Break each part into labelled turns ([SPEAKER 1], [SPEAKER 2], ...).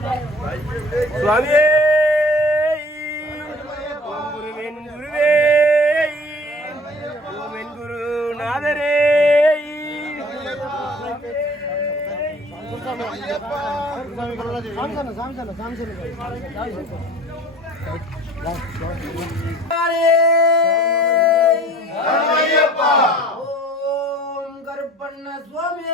[SPEAKER 1] சுவாமியே குருவேன் குருவே என் குருநாதரே
[SPEAKER 2] ஓம் கருப்பண்ண சுவாமி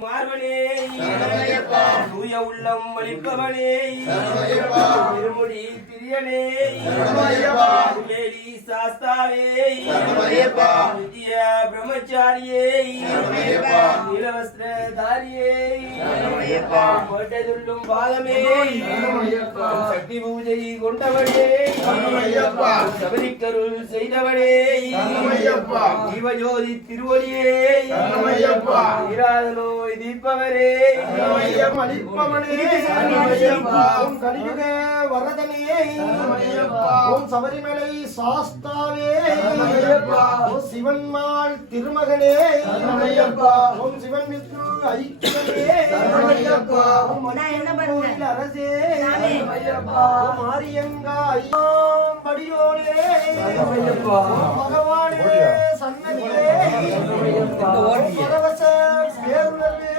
[SPEAKER 1] மார்பனே தூய உள்ளம் அளிப்பவனே. திருமுடி பிரியனே. வேலி சாஸ்தாவே. நித்திய பிரம்மச்சாரியே. கோட்டைதுள்ளும் பாதமே. சக்தி பூஜை கொண்டவனே. சபரிக்கருள் செய்தவனே ஜீவஜோதி திருவடியே. தீராத நோய் தீர்ப்பவரே.
[SPEAKER 2] ஓம் கலியுக வரதனே. ஓம் சபரிமலை சாஸ்தாவே. ஓம் சிவன்மாள் திருமகனே. ஓம் சிவன் விஷ்ணு ஐக்கியமே. ஓம் மணிக்கோயில் அரசே ஓம் ஆரியங்கா ஐயாம் படியோனே ஓம் பகவானே சன்னதியே. பரவச பேருணர்வே.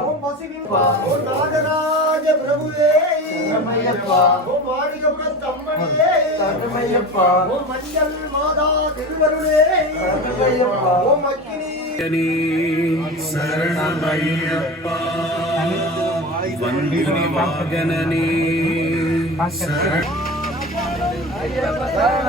[SPEAKER 2] ஓம் பசுவின் ஓம் நாகராஜ பிரபுவே. ஓம் மாளிகபுர தம்மணியே ஓம் மஞ்சள் மாதா திருவருளே. அக்கினி
[SPEAKER 3] சரணமையப்பா. வந்தினி மகனனே சரண